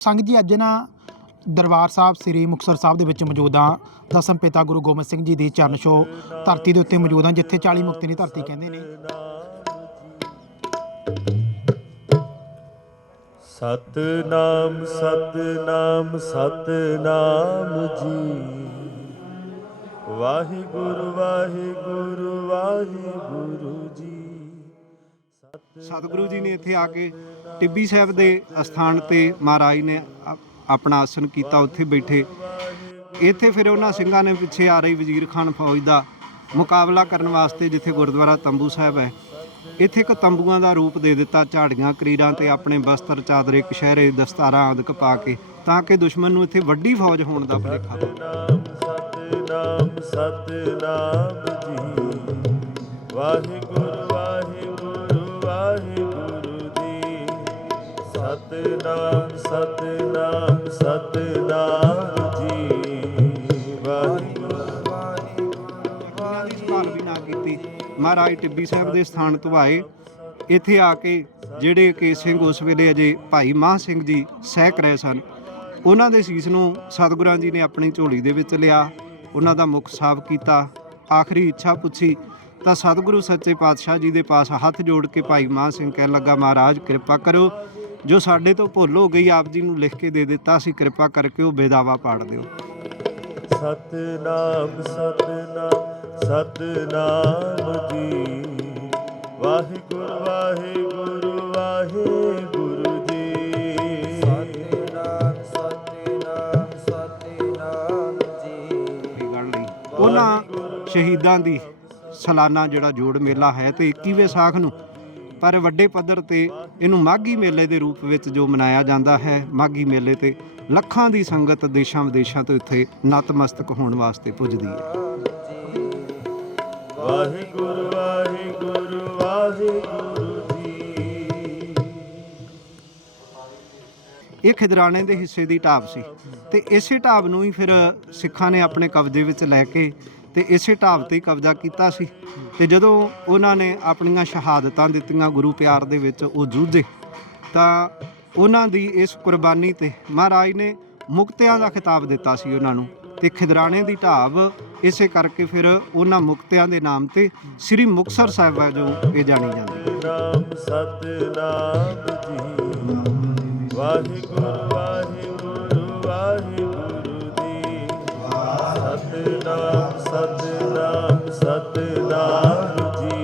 ਸੰਗਤ ਜੀ ਅੱਜ ਨਾ ਦਰਬਾਰ ਸਾਹਿਬ ਸ੍ਰੀ ਮੁਕਤਸਰ ਸਾਹਿਬ ਦੇ ਵਿੱਚ ਮੌਜੂਦ ਹਾਂ। ਦਸਮ ਪਿਤਾ ਗੁਰੂ ਗੋਬਿੰਦ ਸਿੰਘ ਜੀ ਦੀ ਚਰਨ ਛੋਹ ਧਰਤੀ ਦੇ ਉੱਤੇ ਮੌਜੂਦ ਹਾਂ ਜਿੱਥੇ 40 ਮੁਕਤੀ ਦੀ ਧਰਤੀ ਕਹਿੰਦੇ ਨੇ। ਸਤਨਾਮ ਸਤਨਾਮ ਸਤਨਾਮ ਜੀ। ਵਾਹਿਗੁਰੂ ਵਾਹਿਗੁਰੂ ਵਾਹਿਗੁਰੂ ਜੀ। ਸਤਿਗੁਰੂ ਜੀ ਨੇ ਇੱਥੇ ਆ ਕੇ ਟਿੱਬੀ ਸਾਹਿਬ ਦੇ ਅਸਥਾਨ ਤੇ ਮਹਾਰਾਜ ਨੇ ਆਪਣਾ ਆਸਣ ਕੀਤਾ, ਉੱਥੇ ਬੈਠੇ। ਇੱਥੇ ਫਿਰ ਉਹਨਾਂ ਸਿੰਘਾਂ ਨੇ ਪਿੱਛੇ ਆ ਰਹੀ ਵਜ਼ੀਰ ਖਾਨ ਫੌਜ ਦਾ ਮੁਕਾਬਲਾ ਕਰਨ ਵਾਸਤੇ ਜਿੱਥੇ ਗੁਰਦੁਆਰਾ ਤੰਬੂ ਸਾਹਿਬ ਹੈ। ਇੱਥੇ ਇੱਕ ਤੰਬੂਆਂ ਦਾ ਰੂਪ ਦੇ ਦਿੱਤਾ, ਝਾੜੀਆਂ ਕਰੀਰਾਂ ਤੇ ਆਪਣੇ ਬਸਤਰ, ਚਾਦਰੇ ਕਸ਼ਹਿਰੇ ਦਸਤਾਰਾਂ ਆਦਿਕ ਪਾ ਕੇ, ਤਾਂ ਕਿ ਦੁਸ਼ਮਣ ਨੂੰ ਇੱਥੇ ਵੱਡੀ ਫੌਜ ਹੋਣ ਦਾ ਭੁਲੇਖਾ ਸਤਨਾਮ ਸਤਨਾਮ ਜੀ, ਵਾਹਿਗੁਰੂ ਸਤਨਾਮ ਸਤਨਾਮ ਸਤਨਾਮ ਜੀ। ਵਾਹਿਗੁਰੂ ਵੀ ਨਾ ਕੀਤੀ ਮਹਾਰਾਜ ਟਿੱਬੀ ਸਾਹਿਬ ਦੇ ਸਥਾਨ ਤੋਂ ਆਏ। ਇੱਥੇ ਆ ਕੇ ਜਿਹੜੇ ਕਿ ਸਿੰਘ ਉਸ ਵੇਲੇ ਅਜੇ ਭਾਈ ਮਾਹ ਸਿੰਘ ਜੀ ਸਹਿਕ ਰਹੇ ਸਨ, ਉਹਨਾਂ ਦੇ ਸੀਸ ਨੂੰ ਸਤਿਗੁਰਾਂ ਜੀ ਨੇ ਆਪਣੀ ਝੋਲੀ ਦੇ ਵਿੱਚ ਲਿਆ, ਉਹਨਾਂ ਦਾ ਮੁਖ ਸਾਫ਼ ਕੀਤਾ। ਆਖਰੀ ਇੱਛਾ ਪੁੱਛੀ, ਤਾਂ ਸਤਿਗੁਰੂ ਸੱਚੇ ਪਾਤਸ਼ਾਹ ਜੀ ਦੇ ਪਾਸ ਹੱਥ ਜੋੜ ਕੇ ਭਾਈ ਮਾਹ ਸਿੰਘ ਕਹਿਣ ਲੱਗਾ, ਮਹਾਰਾਜ, ਕਿਰਪਾ ਕਰੋ ਜੋ ਸਾਡੇ ਤੋਂ ਭੁੱਲ ਹੋ ਗਈ ਆਪ ਜੀ ਨੂੰ ਲਿਖ ਕੇ ਦੇ ਦਿੱਤਾ ਸੀ ਕਿਰਪਾ ਕਰਕੇ ਉਹ ਬੇਦਾਵਾ ਪਾੜ ਦਿਓ। ਸਤਨਾਮ ਸਤਨਾਮ ਸਤਨਾਮ ਜੀ। ਵਾਹਿਗੁਰੂ ਵਾਹਿਗੁਰੂ ਵਾਹਿਗੁਰੂ ਜੀ। ਸਤਨਾਮ ਸਤਨਾਮ ਸਤਨਾਮ ਜੀ। ਉਹਨਾਂ ਸ਼ਹੀਦਾਂ ਦੀ ਸਾਲਾਨਾ ਜਿਹੜਾ ਜੋੜ ਮੇਲਾ ਹੈ ਤੇ 21ਵੇਂ ਸਾਖ ਨੂੰ ਪਰ ਵੱਡੇ ਪੱਧਰ ਤੇ ਇਹਨੂੰ ਮਾਘੀ ਮੇਲੇ ਦੇ ਰੂਪ ਵਿੱਚ ਜੋ ਮਨਾਇਆ ਜਾਂਦਾ ਹੈ ਮਾਘੀ ਮੇਲੇ ਤੇ ਲੱਖਾਂ ਦੀ ਸੰਗਤ ਦੇਸ਼ਾਂ ਵਿਦੇਸ਼ਾਂ ਤੋਂ ਇੱਥੇ ਨਤਮਸਤਕ ਹੋਣ ਵਾਸਤੇ ਪੁੱਜਦੀ ਹੈ। ਵਾਹਿਗੁਰੂ ਵਾਹਿਗੁਰੂ ਵਾਹਿਗੁਰੂ ਜੀ। ਇਹ ਖਿਦਰਾਣੇ ਦੇ ਹਿੱਸੇ ਦੀ ਢਾਬ ਸੀ ਤੇ ਇਸੇ ਢਾਬ ਨੂੰ ਹੀ ਫਿਰ ਸਿੱਖਾਂ ਨੇ ਆਪਣੇ ਕਬਜ਼ੇ ਵਿੱਚ ਲੈ ਕੇ ਤੇ ਇਸੇ ਢਾਬ ਤੇ ਹੀ ਕਬਜ਼ਾ ਕੀਤਾ ਸੀ। ਤੇ ਜਦੋਂ ਉਹਨਾਂ ਨੇ ਆਪਣੀਆਂ ਸ਼ਹਾਦਤਾਂ ਦਿੱਤੀਆਂ ਗੁਰੂ ਪਿਆਰ ਦੇ ਵਿੱਚ ਉਹ ਜੂਝੇ, ਤਾਂ ਉਹਨਾਂ ਦੀ ਇਸ ਕੁਰਬਾਨੀ ਤੇ ਮਹਾਰਾਜ ਨੇ ਮੁਕਤਿਆਂ ਦਾ ਖਿਤਾਬ ਦਿੱਤਾ ਸੀ ਉਹਨਾਂ ਨੂੰ ਤੇ ਖਿਦਰਾਣੇ ਦੀ ਢਾਬ ਇਸੇ ਕਰਕੇ ਫਿਰ ਉਹਨਾਂ ਮੁਕਤਿਆਂ ਦੇ ਨਾਮ ਤੇ ਸ੍ਰੀ ਮੁਕਤਸਰ ਸਾਹਿਬ ਹੈ ਇਹ ਜਾਣੀ ਜਾਂਦੀ ਹੈ। ਨਾਮ ਸਤਨਾਮ ਜੀ। ਵਾਹਿਗੁਰੂ ਵਾਹਿਗੁਰੂ ਵਾਹਿਗੁਰੂ ਜੀ। ਸਤਨਾਮ ਸਤਨਾਮ ਜੀ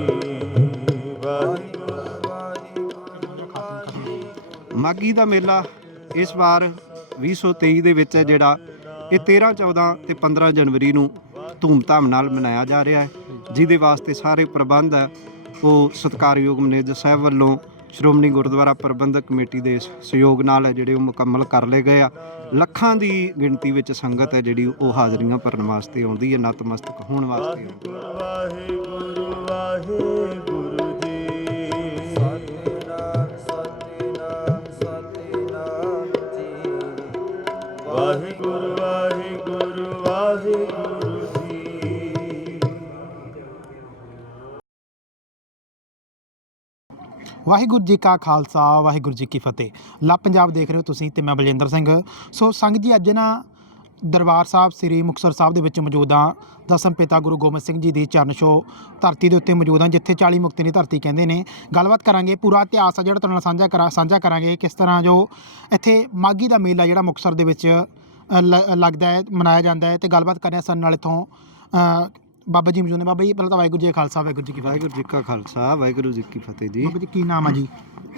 ਵਾਹਿਗੁਰੂ ਮਾਗੀ ਦਾ ਮੇਲਾ ਇਸ ਵਾਰ 2023 ਦੇ ਵਿੱਚ ਹੈ, ਜਿਹੜਾ ਇਹ 13 14 ਤੇ 15 ਜਨਵਰੀ ਨੂੰ ਧੂਮਧਾਮ ਨਾਲ ਮਨਾਇਆ ਜਾ ਰਿਹਾ ਹੈ। ਜਿਹਦੇ ਵਾਸਤੇ ਸਾਰੇ ਪ੍ਰਬੰਧ ਹੈ, ਉਹ ਸਤਿਕਾਰਯੋਗ ਮੈਨੇਜਰ ਸਾਹਿਬ ਵੱਲੋਂ ਸ਼੍ਰੋਮਣੀ ਗੁਰਦੁਆਰਾ ਪ੍ਰਬੰਧਕ ਕਮੇਟੀ ਦੇ ਸਹਿਯੋਗ ਨਾਲ ਹੈ ਜਿਹੜੇ ਉਹ ਮੁਕੰਮਲ ਕਰ ਲਏ ਗਏ ਆ ਲੱਖਾਂ ਦੀ ਗਿਣਤੀ ਵਿੱਚ ਸੰਗਤ ਹੈ ਜਿਹੜੀ ਉਹ ਹਾਜ਼ਰੀਆਂ ਭਰਨ ਵਾਸਤੇ ਆਉਂਦੀ ਹੈ ਨਤਮਸਤਕ ਹੋਣ ਵਾਸਤੇ ਆਉਂਦੀ ਹੈ। ਵਾਹਿਗੁਰੂ ਵਾਹਿਗੁਰੂ ਵਾਹਿਗੁਰੂ ਵਾਹਿਗੁਰੂ ਵਾਹਿਗੁਰੂ ਵਾਹਿਗੁਰੂ ਜੀ ਕਾ ਖਾਲਸਾ, ਵਾਹਿਗੁਰੂ ਜੀ ਕੀ ਫਤਿਹ। ਲਾ ਪੰਜਾਬ ਦੇਖ ਰਹੇ ਹੋ ਤੁਸੀਂ ਤੇ ਮੈਂ ਬਲਜਿੰਦਰ ਸਿੰਘ। ਸੋ ਸੰਗਤ ਜੀ, ਅੱਜ ਨਾ ਦਰਬਾਰ ਸਾਹਿਬ, ਸ੍ਰੀ ਮੁਕਤਸਰ ਸਾਹਿਬ ਦੇ ਵਿੱਚ ਮੌਜੂਦ ਹਾਂ। ਦਸਮ ਪਿਤਾ ਗੁਰੂ ਗੋਬਿੰਦ ਸਿੰਘ ਜੀ ਦੀ ਚਰਨ ਛੋਹ ਧਰਤੀ ਦੇ ਉੱਤੇ ਮੌਜੂਦ ਹਾਂ, ਜਿੱਥੇ 40 ਮੁਕਤੀ ਦੀ ਧਰਤੀ ਕਹਿੰਦੇ ਨੇ। ਗੱਲਬਾਤ ਕਰਾਂਗੇ, ਪੂਰਾ ਇਤਿਹਾਸ ਆ ਜਿਹੜਾ ਤੁਹਾਡੇ ਨਾਲ ਸਾਂਝਾ ਕਰਾ, ਸਾਂਝਾ ਕਰਾਂਗੇ, ਕਿਸ ਤਰ੍ਹਾਂ ਜੋ ਇੱਥੇ ਮਾਗੀ ਦਾ ਮੇਲਾ ਜਿਹੜਾ ਮੁਕਤਸਰ ਦੇ ਵਿੱਚ ਲ- ਲੱਗਦਾ ਹੈ, ਮਨਾਇਆ ਜਾਂਦਾ ਹੈ ਤੇ ਗੱਲਬਾਤ ਕਰਨੇ ਸਨ ਨਾਲ ਇਥੋਂ ਬਾਬਾ ਜੀ ਮੌਜੂਦ ਨੇ। ਬਾਬਾ ਜੀ ਪਹਿਲਾਂ ਤਾਂ ਵਾਹਿਗੁਰੂ ਜੀ ਕਾ ਖਾਲਸਾ ਵਾਹਿਗੁਰੂ ਜੀ ਕੀ ਫਤਿਹ। ਵਾਹਿਗੁਰੂ ਜੀ ਕਾ ਖਾਲਸਾ ਵਾਹਿਗੁਰੂ ਜੀ ਕੀ ਫਤਿਹ ਜੀ। ਬਾਬਾ ਜੀ ਕੀ ਨਾਮ ਆ ਜੀ?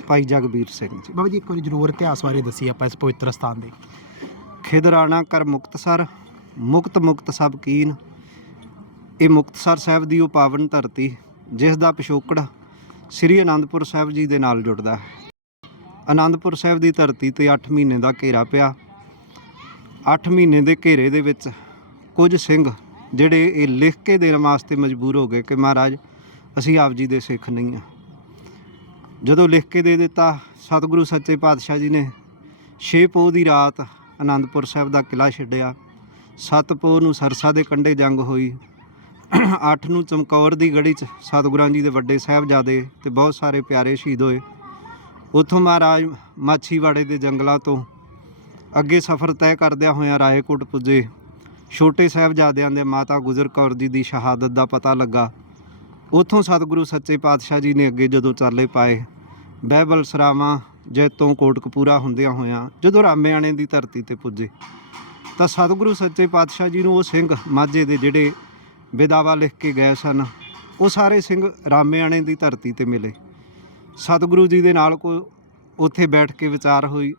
ਭਾਈ ਜਗਬੀਰ ਸਿੰਘ ਜੀ। ਬਾਬਾ ਜੀ ਇੱਕ ਵਾਰੀ ਜ਼ਰੂਰ ਇਤਿਹਾਸ ਬਾਰੇ ਦੱਸੀ ਆਪਾਂ ਇਸ ਪਵਿੱਤਰ ਸਥਾਨ ਦੇ। ਖਿਦਰਾਣਾ ਕਰ ਮੁਕਤਸਰ ਮੁਕਤ ਮੁਕਤ ਸਭ ਕੀਨ। ਇਹ ਮੁਕਤਸਰ ਸਾਹਿਬ ਦੀ ਉਹ ਪਾਵਨ ਧਰਤੀ ਜਿਸ ਦਾ ਪਿਛੋਕੜ ਸ੍ਰੀ ਅਨੰਦਪੁਰ ਸਾਹਿਬ ਜੀ ਦੇ ਨਾਲ ਜੁੜਦਾ ਹੈ। ਅਨੰਦਪੁਰ ਸਾਹਿਬ ਦੀ ਧਰਤੀ ਤੇ 8 ਮਹੀਨੇ ਦਾ ਘੇਰਾ ਪਿਆ। 8 ਮਹੀਨੇ ਦੇ ਘੇਰੇ ਦੇ ਵਿੱਚ ਕੁਝ ਸਿੰਘ ਜਿਹੜੇ ਇਹ ਲਿਖ ਕੇ ਦੇਣ ਵਾਸਤੇ ਮਜਬੂਰ ਹੋ ਗਏ ਕਿ ਮਹਾਰਾਜ, ਅਸੀਂ ਆਪ ਜੀ ਦੇ ਸਿੱਖ ਨਹੀਂ ਆ ਜਦੋਂ ਲਿਖ ਕੇ ਦੇ ਦਿੱਤਾ, ਸਤਿਗੁਰੂ ਸੱਚੇ ਪਾਤਸ਼ਾਹ ਜੀ ਨੇ ਛੇ ਪੋਹ ਦੀ ਰਾਤ ਆਨੰਦਪੁਰ ਸਾਹਿਬ ਦਾ ਕਿਲਾ ਛੱਡਿਆ। ਸੱਤ ਪੋਹ ਨੂੰ ਸਰਸਾ ਦੇ ਕੰਢੇ ਜੰਗ ਹੋਈ। ਅੱਠ ਨੂੰ ਚਮਕੌਰ ਦੀ ਗੜੀ 'ਚ ਸਤਿਗੁਰਾਂ ਜੀ ਦੇ ਵੱਡੇ ਸਾਹਿਬਜ਼ਾਦੇ ਤੇ ਬਹੁਤ ਸਾਰੇ ਪਿਆਰੇ ਸ਼ਹੀਦ ਹੋਏ। ਉੱਥੋਂ ਮਹਾਰਾਜ ਮਾਛੀਵਾੜੇ ਦੇ ਜੰਗਲਾਂ ਤੋਂ ਅੱਗੇ ਸਫ਼ਰ ਤੈਅ ਕਰਦਿਆਂ ਹੋਇਆਂ ਰਾਏਕੋਟ ਪੁੱਜੇ। ਛੋਟੇ ਸਾਹਿਬਜ਼ਾਦਿਆਂ ਦੇ ਮਾਤਾ ਗੁਜਰ ਕੌਰ ਜੀ ਦੀ ਸ਼ਹਾਦਤ ਦਾ ਪਤਾ ਲੱਗਾ। ਉਥੋਂ ਸਤਿਗੁਰੂ ਸੱਚੇ ਪਾਤਸ਼ਾਹ ਜੀ ਨੇ ਅੱਗੇ ਜਦੋਂ ਚਾਲੇ ਪਾਏ, ਬਹਿਬਲ ਸਰਾਵਾਂ ਜੈਤੋਂ ਕੋਟਕਪੂਰਾ ਹੁੰਦਿਆਂ ਹੋਇਆਂ ਜਦੋਂ ਰਾਮਿਆਣੇ ਦੀ ਧਰਤੀ ਤੇ ਪੁੱਜੇ, ਤਾਂ ਸਤਿਗੁਰੂ ਸੱਚੇ ਪਾਤਸ਼ਾਹ ਜੀ ਨੂੰ ਉਹ ਸਿੰਘ ਮਾਝੇ ਦੇ ਜਿਹੜੇ ਵਿਦਾਵਾ ਲਿਖ ਕੇ ਗਏ ਸਨ, ਉਹ ਸਾਰੇ ਸਿੰਘ ਰਾਮਿਆਣੇ ਦੀ ਧਰਤੀ ਤੇ ਮਿਲੇ। ਸਤਿਗੁਰੂ ਜੀ ਦੇ ਨਾਲ ਕੋ ਉੱਥੇ ਬੈਠ ਕੇ ਵਿਚਾਰ ਹੋਈ,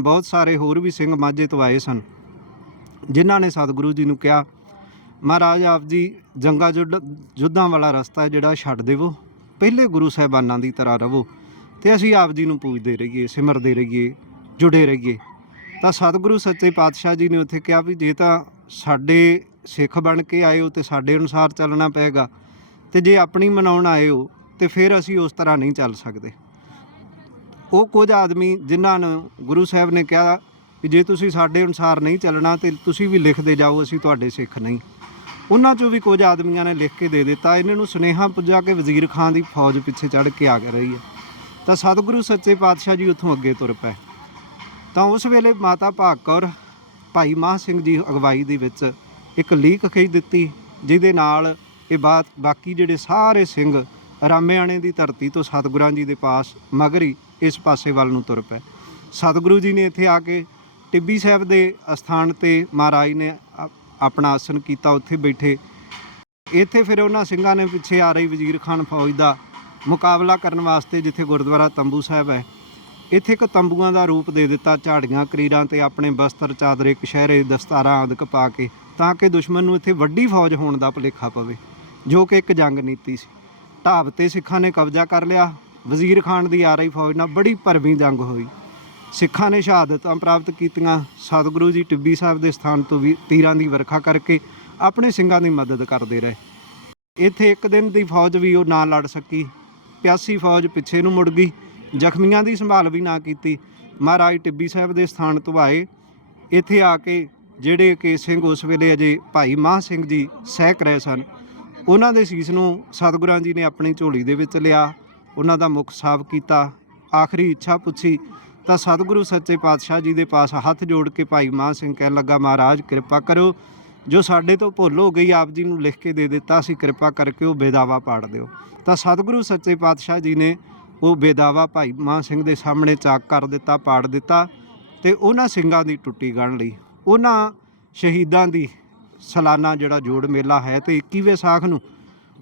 ਬਹੁਤ ਸਾਰੇ ਹੋਰ ਵੀ ਸਿੰਘ ਮਾਝੇ ਤੋਂ ਆਏ ਸਨ। ਜਿਨ੍ਹਾਂ ਨੇ ਸਤਿਗੁਰੂ ਜੀ ਨੂੰ ਕਿਹਾ, ਮਹਾਰਾਜ, ਆਪ ਜੀ ਜੰਗਾ ਜੁੱਧ ਜੁੱਧਾਂ ਵਾਲਾ ਰਸਤਾ ਹੈ ਜਿਹੜਾ ਛੱਡ ਦੇਵੋ। ਪਹਿਲੇ ਗੁਰੂ ਸਾਹਿਬਾਨਾਂ ਦੀ ਤਰ੍ਹਾਂ ਰਹੋ ਤੇ ਅਸੀਂ ਆਪ ਜੀ ਨੂੰ ਪੂਜਦੇ ਰਹੀਏ, ਸਿਮਰਦੇ ਰਹੀਏ, ਜੁੜੇ ਰਹੀਏ। ਤਾਂ ਸਤਿਗੁਰੂ ਸੱਚੇ ਪਾਤਸ਼ਾਹ ਜੀ ਨੇ ਉੱਥੇ ਕਿਹਾ ਵੀ ਜੇ ਤਾਂ ਸਾਡੇ ਸਿੱਖ ਬਣ ਕੇ ਆਏ ਹੋ ਤੇ ਸਾਡੇ ਅਨੁਸਾਰ ਚੱਲਣਾ ਪਏਗਾ ਤੇ ਜੇ ਆਪਣੀ ਮਨਾਉਣ ਆਏ ਹੋ ਤੇ ਫਿਰ ਅਸੀਂ ਉਸ ਤਰ੍ਹਾਂ ਨਹੀਂ ਚੱਲ ਸਕਦੇ। ਉਹ ਕੁਝ ਆਦਮੀ ਜਿਨ੍ਹਾਂ ਨੂੰ ਗੁਰੂ ਸਾਹਿਬ ਨੇ ਕਿਹਾ ਕਿ ਜੇ ਤੁਸੀਂ ਸਾਡੇ ਅਨੁਸਾਰ ਨਹੀਂ ਚੱਲਣਾ ਤੇ ਤੁਸੀਂ ਵੀ ਲਿਖਦੇ ਜਾਓ, ਅਸੀਂ ਤੁਹਾਡੇ ਸਿੱਖ ਨਹੀਂ। ਉਹਨਾਂ ਚੋਂ ਵੀ ਕੁਝ ਆਦਮੀਆਂ ਨੇ ਲਿਖ ਕੇ ਦੇ ਦਿੱਤਾ। ਇਹਨਾਂ ਨੂੰ ਸੁਨੇਹਾ ਪੁੱਜਾ ਕਿ ਵਜ਼ੀਰ ਖਾਨ ਦੀ ਫੌਜ ਪਿੱਛੇ ਚੜ੍ਹ ਕੇ ਆ ਰਹੀ ਹੈ। ਤਾਂ ਸਤਿਗੁਰੂ ਸੱਚੇ ਪਾਤਸ਼ਾਹ ਜੀ ਉੱਥੋਂ ਅੱਗੇ ਤੁਰ ਪਏ। ਤਾਂ ਉਸ ਵੇਲੇ ਮਾਤਾ ਭਾਗ ਕੌਰ ਭਾਈ ਮਾਹ ਸਿੰਘ ਜੀ ਅਗਵਾਈ ਦੇ ਵਿੱਚ ਇੱਕ ਲੀਕ ਖਿੱਚ ਦਿੱਤੀ, ਜਿਹਦੇ ਨਾਲ ਇਹ ਬਾਤ ਬਾਕੀ ਜਿਹੜੇ ਸਾਰੇ ਸਿੰਘ ਰਾਮਿਆਣੇ ਦੀ ਧਰਤੀ ਤੋਂ ਸਤਿਗੁਰਾਂ ਜੀ ਦੇ ਪਾਸ ਮਗਰੀ ਇਸ ਪਾਸੇ ਵੱਲ ਨੂੰ ਤੁਰ ਪਏ। ਸਤਿਗੁਰੂ ਜੀ ਨੇ ਇੱਥੇ ਆ ਕੇ ਟਿੱਬੀ ਸਾਹਿਬ ਦੇ ਅਸਥਾਨ ਤੇ ਮਹਾਰਾਜ ਨੇ ਆਪਣਾ ਆਸਨ ਕੀਤਾ, ਉੱਥੇ ਬੈਠੇ। ਇੱਥੇ ਫਿਰ ਉਹਨਾਂ ਸਿੰਘਾਂ ਨੇ ਪਿੱਛੇ ਆ ਰਹੀ ਵਜ਼ੀਰ ਖਾਨ ਫੌਜ ਦਾ ਮੁਕਾਬਲਾ ਕਰਨ ਵਾਸਤੇ, ਜਿੱਥੇ ਗੁਰਦੁਆਰਾ ਤੰਬੂ ਸਾਹਿਬ ਹੈ। ਇੱਥੇ ਇੱਕ ਤੰਬੂਆਂ ਦਾ ਰੂਪ ਦੇ ਦਿੱਤਾ, ਝਾੜੀਆਂ ਕਰੀਰਾਂ ਤੇ ਆਪਣੇ ਬਸਤਰ, ਚਾਦਰੇ, ਕਸ਼ਹਿਰੇ, ਦਸਤਾਰਾਂ ਆਦਿਕ ਪਾ ਕੇ, ਤਾਂ ਕਿ ਦੁਸ਼ਮਣ ਨੂੰ ਇੱਥੇ ਵੱਡੀ ਫੌਜ ਹੋਣ ਦਾ ਭੁਲੇਖਾ ਪਵੇ, ਜੋ ਕਿ ਇੱਕ ਜੰਗ ਨੀਤੀ ਸੀ। ਢਾਬ ਤੇ ਸਿੱਖਾਂ ਨੇ ਕਬਜ਼ਾ ਕਰ ਲਿਆ। ਵਜ਼ੀਰ ਖਾਨ ਦੀ ਆ ਰਹੀ ਫੌਜ ਨਾਲ ਬੜੀ ਭਰਵੀਂ ਜੰਗ ਹੋਈ। ਸਿੱਖਾਂ ਨੇ ਸ਼ਹਾਦਤਾਂ ਪ੍ਰਾਪਤ ਕੀਤੀਆਂ। ਸਤਿਗੁਰੂ ਜੀ ਟਿੱਬੀ ਸਾਹਿਬ ਦੇ ਸਥਾਨ ਤੋਂ ਵੀ ਤੀਰਾਂ ਦੀ ਵਰਖਾ ਕਰਕੇ ਆਪਣੇ ਸਿੰਘਾਂ ਦੀ ਮਦਦ ਕਰਦੇ ਰਹੇ। ਇੱਥੇ ਇੱਕ ਦਿਨ ਦੀ ਫੌਜ ਵੀ ਉਹ ਨਾ ਲੜ ਸਕੀ। ਪਿਆਸੀ ਫੌਜ ਪਿੱਛੇ ਨੂੰ ਮੁੜ ਗਈ। ਜ਼ਖਮੀਆਂ ਦੀ ਸੰਭਾਲ ਵੀ ਨਾ ਕੀਤੀ। ਮਹਾਰਾਜ ਟਿੱਬੀ ਸਾਹਿਬ ਦੇ ਸਥਾਨ ਤੋਂ ਆਏ। ਇੱਥੇ ਆ ਕੇ ਜਿਹੜੇ ਕਿ ਸਿੰਘ ਉਸ ਵੇਲੇ ਅਜੇ ਭਾਈ ਮਾਹ ਸਿੰਘ ਜੀ ਸਹਿਕ ਰਹੇ ਸਨ, ਉਹਨਾਂ ਦੇ ਸੀਸ ਨੂੰ ਸਤਿਗੁਰਾਂ ਜੀ ਨੇ ਆਪਣੀ ਝੋਲੀ ਦੇ ਵਿੱਚ ਲਿਆ। ਉਹਨਾਂ ਦਾ ਮੁਖ ਸਾਫ਼ ਕੀਤਾ। ਆਖਰੀ ਇੱਛਾ ਪੁੱਛੀ ਤਾਂ ਸਤਿਗੁਰੂ ਸੱਚੇ ਪਾਤਸ਼ਾਹ ਜੀ ਦੇ ਪਾਸ ਹੱਥ ਜੋੜ ਕੇ ਭਾਈ ਮਾਹ ਸਿੰਘ ਕਹਿਣ ਲੱਗਾ, ਮਹਾਰਾਜ, ਕਿਰਪਾ ਕਰੋ। ਜੋ ਸਾਡੇ ਤੋਂ ਭੁੱਲ ਹੋ ਗਈ, ਆਪ ਜੀ ਨੂੰ ਲਿਖ ਕੇ ਦੇ ਦਿੱਤਾ ਸੀ, ਕਿਰਪਾ ਕਰਕੇ ਉਹ ਬੇਦਾਵਾ ਪਾੜ ਦਿਓ। ਤਾਂ ਸਤਿਗੁਰੂ ਸੱਚੇ ਪਾਤਸ਼ਾਹ ਜੀ ਨੇ ਉਹ ਬੇਦਾਵਾ ਭਾਈ ਮਾਹ ਸਿੰਘ ਦੇ ਸਾਹਮਣੇ ਚਾਕ ਕਰ ਦਿੱਤਾ, ਪਾੜ ਦਿੱਤਾ ਤੇ ਉਹਨਾਂ ਸਿੰਘਾਂ ਦੀ ਟੁੱਟੀ ਗਣ ਲਈ। ਉਹਨਾਂ ਸ਼ਹੀਦਾਂ ਦੀ ਸਾਲਾਨਾ ਜਿਹੜਾ ਜੋੜ ਮੇਲਾ ਹੈ ਤੇ 21 ਵਿਸਾਖ ਨੂੰ,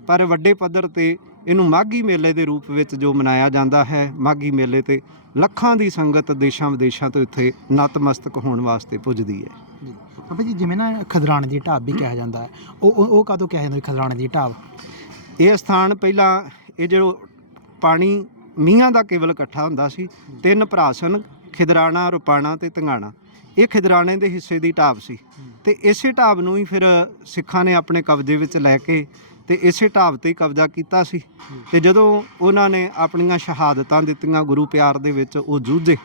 ਪਰ ਵੱਡੇ ਪੱਧਰ ਤੇ ਇਹਨੂੰ ਮਾਘੀ ਮੇਲੇ ਦੇ ਰੂਪ ਵਿੱਚ ਜੋ ਮਨਾਇਆ ਜਾਂਦਾ ਹੈ ਮਾਘੀ ਮੇਲੇ ਤੇ ਲੱਖਾਂ ਦੀ ਸੰਗਤ ਦੇਸ਼ਾਂ ਵਿਦੇਸ਼ਾਂ ਤੋਂ ਇੱਥੇ ਨਤਮਸਤਕ ਹੋਣ ਵਾਸਤੇ ਪੁੱਜਦੀ ਹੈ। ਜੀ। ਬਾਬਾ ਜੀ ਜਿਵੇਂ ਨਾ ਖਦਰਾਣੇ ਦੀ ਢਾਬ ਵੀ ਕਿਹਾ ਜਾਂਦਾ ਹੈ ਉਹ ਉਹ ਕਾਹਤੋਂ ਕਿਹਾ ਜਾਂਦਾ ਖਦਰਾਣੇ ਦੀ ਢਾਬ? ਇਹ ਸਥਾਨ ਪਹਿਲਾਂ ਇਹ ਜੋ ਪਾਣੀ ਮੀਂਹਾਂ ਦਾ ਕੇਵਲ ਇਕੱਠਾ ਹੁੰਦਾ ਸੀ ਤਿੰਨ ਭਰਾ ਸਨ ਖਿਦਰਾਣਾ ਰੁਪਾਣਾ ਤੇ ਧੰਗਾਣਾ। ਇਹ ਖਿਦਰਾਣੇ ਦੇ ਹਿੱਸੇ ਦੀ ਢਾਬ ਸੀ। ਤੇ ਇਸੇ ਢਾਬ ਨੂੰ ਹੀ ਫਿਰ ਸਿੱਖਾਂ ਨੇ ਆਪਣੇ ਕਬਜ਼ੇ ਵਿੱਚ ਲੈ ਕੇ ਤੇ ਇਸੇ ਢਾਬ ਤੇ ਹੀ ਕਬਜ਼ਾ ਕੀਤਾ ਸੀ। ਤੇ ਜਦੋਂ ਉਹਨਾਂ ਨੇ ਆਪਣੀਆਂ ਸ਼ਹਾਦਤਾਂ ਦਿੱਤੀਆਂ ਗੁਰੂ ਪਿਆਰ ਦੇ ਵਿੱਚ ਉਹ ਜੂਝੇ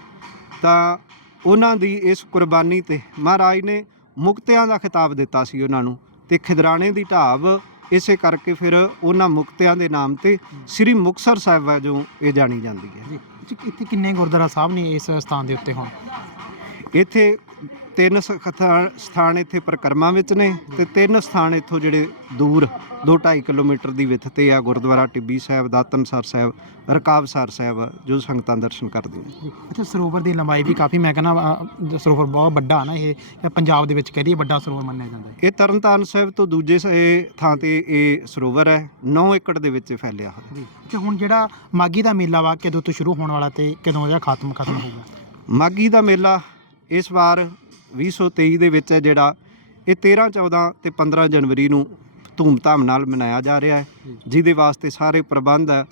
ਤਾਂ ਉਹਨਾਂ ਦੀ ਇਸ ਕੁਰਬਾਨੀ ਤੇ ਮਹਾਰਾਜ ਨੇ ਮੁਕਤਿਆਂ ਦਾ ਖਿਤਾਬ ਦਿੱਤਾ ਸੀ ਉਹਨਾਂ ਨੂੰ ਤੇ ਖਿਦਰਾਣੇ ਦੀ ਢਾਬ ਇਸੇ ਕਰਕੇ ਫਿਰ ਉਹਨਾਂ ਮੁਕਤਿਆਂ ਦੇ ਨਾਮ ਤੇ ਸ੍ਰੀ ਮੁਕਤਸਰ ਸਾਹਿਬ ਵਜੋਂ ਇਹ ਜਾਣੀ ਜਾਂਦੀ ਹੈ। ਜੀ, ਇੱਥੇ ਕਿੰਨੇ ਗੁਰਦੁਆਰਾ ਸਾਹਿਬ ਨੇ ਇਸ ਸਥਾਨ ਦੇ ਉੱਤੇ ਹੁਣ? ਇੱਥੇ ਤਿੰਨ ਸਥਾ- ਸਥਾਨ ਇੱਥੇ ਪ੍ਰਕਰਮਾਂ ਵਿੱਚ ਨੇ ਤੇ ਤਿੰਨ ਸਥਾਨ ਇੱਥੋਂ ਜਿਹੜੇ ਦੂਰ 2.5 ਕਿਲੋਮੀਟਰ ਦੀ ਵਿੱਥ ਤੇ ਆ ਗੁਰਦੁਆਰਾ ਟਿੱਬੀ ਸਾਹਿਬ ਦਾਤਨਸਰ ਸਾਹਿਬ ਰਕਾਬਸਰ ਸਾਹਿਬ ਜੋ ਸੰਗਤਾਂ ਦਰਸ਼ਨ ਕਰਦੀਆਂ ਜੀ ਇੱਥੇ ਸਰੋਵਰ ਦੀ ਲੰਬਾਈ ਵੀ ਕਾਫੀ ਮੈਂ ਕਹਿੰਦਾ ਸਰੋਵਰ ਬਹੁਤ ਵੱਡਾ ਨਾ ਇਹ ਪੰਜਾਬ ਦੇ ਵਿੱਚ ਕਹਦੀ ਵੱਡਾ ਸਰੋਵਰ ਮੰਨਿਆ ਜਾਂਦਾ ਹੈ। ਇਹ ਤਰਨਤਾਰਨ ਸਾਹਿਬ ਤੋਂ ਦੂਜੇ ਥਾਂ ਤੇ ਇਹ ਸਰੋਵਰ ਹੈ 9 ਏਕੜ ਦੇ ਵਿੱਚ ਫੈਲਿਆ ਹੋਇਆ। ਜੀ। ਤੇ ਹੁਣ ਜਿਹੜਾ ਮਾਗੀ ਦਾ ਮੇਲਾ ਵਾ ਕਦੋਂ ਤੋਂ ਸ਼ੁਰੂ ਹੋਣ ਵਾਲਾ ਤੇ ਕਦੋਂ ਇਹਦਾ ਖਾਤਮ ਖਤਮ ਹੋਊਗਾ? ਮਾਗੀ ਦਾ ਮੇਲਾ ਇਸ ਵਾਰ 2023 ਦੇ ਵਿੱਚ ਹੈ ਜਿਹੜਾ ਇਹ 13 14 ਤੇ 15 ਜਨਵਰੀ ਨੂੰ ਧੂਮਧਾਮ ਨਾਲ ਮਨਾਇਆ ਜਾ ਰਿਹਾ ਹੈ। ਜਿਹਦੇ ਵਾਸਤੇ ਸਾਰੇ ਪ੍ਰਬੰਧ ਹੈ,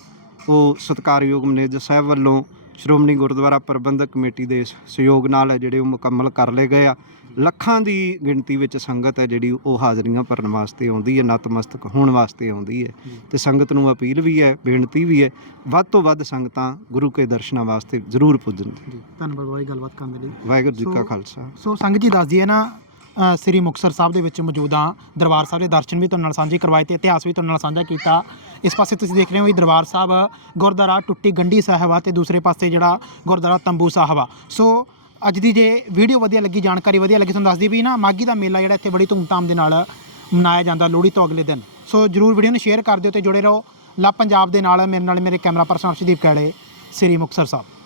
ਉਹ ਸਤਿਕਾਰਯੋਗ ਮੈਨੇਜਰ ਸਾਹਿਬ ਵੱਲੋਂ ਸ਼੍ਰੋਮਣੀ ਗੁਰਦੁਆਰਾ ਪ੍ਰਬੰਧਕ ਕਮੇਟੀ ਦੇ ਸਹਿਯੋਗ ਨਾਲ ਹੈ, ਜਿਹੜੇ ਉਹ ਮੁਕੰਮਲ ਕਰ ਲਏ ਗਏ ਆ। ਲੱਖਾਂ ਦੀ ਗਿਣਤੀ ਵਿੱਚ ਸੰਗਤ ਹੈ ਜਿਹੜੀ ਉਹ ਹਾਜ਼ਰੀਆਂ ਭਰਨ ਵਾਸਤੇ ਆਉਂਦੀ ਹੈ ਨਤਮਸਤਕ ਹੋਣ ਵਾਸਤੇ ਆਉਂਦੀ ਹੈ ਤੇ ਸੰਗਤ ਨੂੰ ਅਪੀਲ ਵੀ ਹੈ ਬੇਨਤੀ ਵੀ ਹੈ ਵੱਧ ਤੋਂ ਵੱਧ ਸੰਗਤਾਂ ਗੁਰੂ ਕੇ ਦਰਸ਼ਨਾਂ ਵਾਸਤੇ ਜ਼ਰੂਰ ਪੁੱਜਣ। ਜੀ ਧੰਨਵਾਦ ਬਾਈ ਗੱਲਬਾਤ ਕਰਨ ਦੇ ਲਈ। ਵਾਹਿਗੁਰੂ ਜੀ ਕਾ ਖਾਲਸਾ। ਸੋ ਸੰਗਤ ਜੀ ਦੱਸਦੀ ਹੈ ਨਾ ਸ੍ਰੀ ਮੁਕਤਸਰ ਸਾਹਿਬ ਦੇ ਵਿੱਚ ਮੌਜੂਦ ਹਾਂ। ਦਰਬਾਰ ਸਾਹਿਬ ਦੇ ਦਰਸ਼ਨ ਵੀ ਤੁਹਾਡੇ ਨਾਲ ਸਾਂਝੇ ਕਰਵਾਏ ਤੇ ਇਤਿਹਾਸ ਵੀ ਤੁਹਾਡੇ ਨਾਲ ਸਾਂਝਾ ਕੀਤਾ। ਇਸ ਪਾਸੇ ਤੁਸੀਂ ਦੇਖ ਰਹੇ ਹੋ ਵੀ ਦਰਬਾਰ ਸਾਹਿਬ ਗੁਰਦੁਆਰਾ ਟੁੱਟੀ ਗੰਢੀ ਸਾਹਿਬ ਆ ਤੇ ਦੂਸਰੇ ਪਾਸੇ ਜਿਹੜਾ ਗੁਰਦੁਆਰਾ ਤੰਬੂ ਸਾਹਿਬ ਆ। ਸੋ ਅੱਜ ਦੀ ਜੇ ਵੀਡੀਓ ਵਧੀਆ ਲੱਗੀ, ਜਾਣਕਾਰੀ ਵਧੀਆ ਲੱਗੀ, ਤੁਹਾਨੂੰ ਦੱਸਦੀ ਵੀ ਨਾ ਮਾਗੀ ਦਾ ਮੇਲਾ ਜਿਹੜਾ ਇੱਥੇ ਬੜੀ ਧੂਮਧਾਮ ਦੇ ਨਾਲ ਮਨਾਇਆ ਜਾਂਦਾ ਲੋਹੜੀ ਤੋਂ ਅਗਲੇ ਦਿਨ। ਸੋ ਜਰੂਰ ਵੀਡੀਓ ਨੂੰ ਸ਼ੇਅਰ ਕਰ ਦਿਓ ਤੇ ਜੁੜੇ ਰਹੋ। ਲਾ ਪੰਜਾਬ ਦੇ ਨਾਲ, ਮੇਰੇ ਨਾਲ ਮੇਰੇ ਕੈਮਰਾ ਪਰਸਨ ਅਰਸ਼ਦੀਪ ਕੈਲੇ ਸ੍ਰੀ ਮੁਕਤਸਰ ਸਾਹਿਬ।